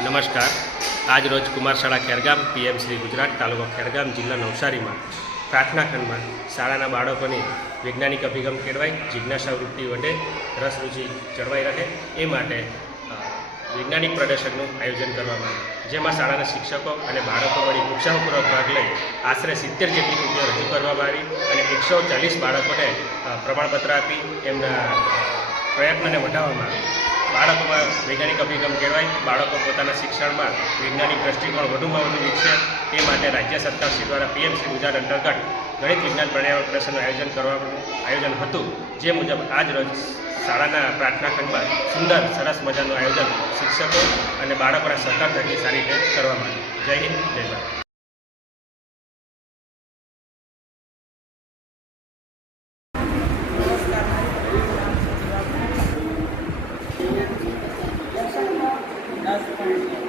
નમસ્કાર। આજ રોજ કુમારશાળા ખેરગામ પીએમ શ્રી ગુજરાત તાલુકો ખેરગામ જિલ્લા નવસારીમાં પ્રાર્થના ખંડમાં શાળાના બાળકોની વૈજ્ઞાનિક અભિગમ કેળવાય, જિજ્ઞાસા વૃત્તિ વધે, રસ રુચિ જળવાઈ રહે એ માટે વૈજ્ઞાનિક પ્રદર્શનનું આયોજન કરવામાં આવ્યું, જેમાં શાળાના શિક્ષકો અને બાળકો વળી ઉત્સાહપૂર્વક ભાગ લઈ આશરે 70 જેટલી કૃતિઓ રજૂ કરવામાં આવી અને 140 બાળકોને પ્રમાણપત્ર આપી એમના પ્રયત્નને વધારવામાં આવ્યા। બાળકોમાં વૈજ્ઞાનિક અભિગમ કેળવાય, બાળકો પોતાના શિક્ષણમાં વૈજ્ઞાનિક દ્રષ્ટિકોણ વધુમાં વધુ વિકસે તે માટે રાજ્ય સરકારશ્રી દ્વારા પીએમ શ્રી ગુજરાત અંતર્ગત ગણિત વિજ્ઞાન પર્યાવરણ પ્રદર્શનનું આયોજન હતું, જે મુજબ આજ રોજ શાળાના પ્રાર્થના ખંડમાં સુંદર સરસ મજાનું આયોજન શિક્ષકો અને બાળકોના સહકાર થકી સારી રીતે કરવામાં આવ્યું। જય હિન્દ, જય ભારત। That's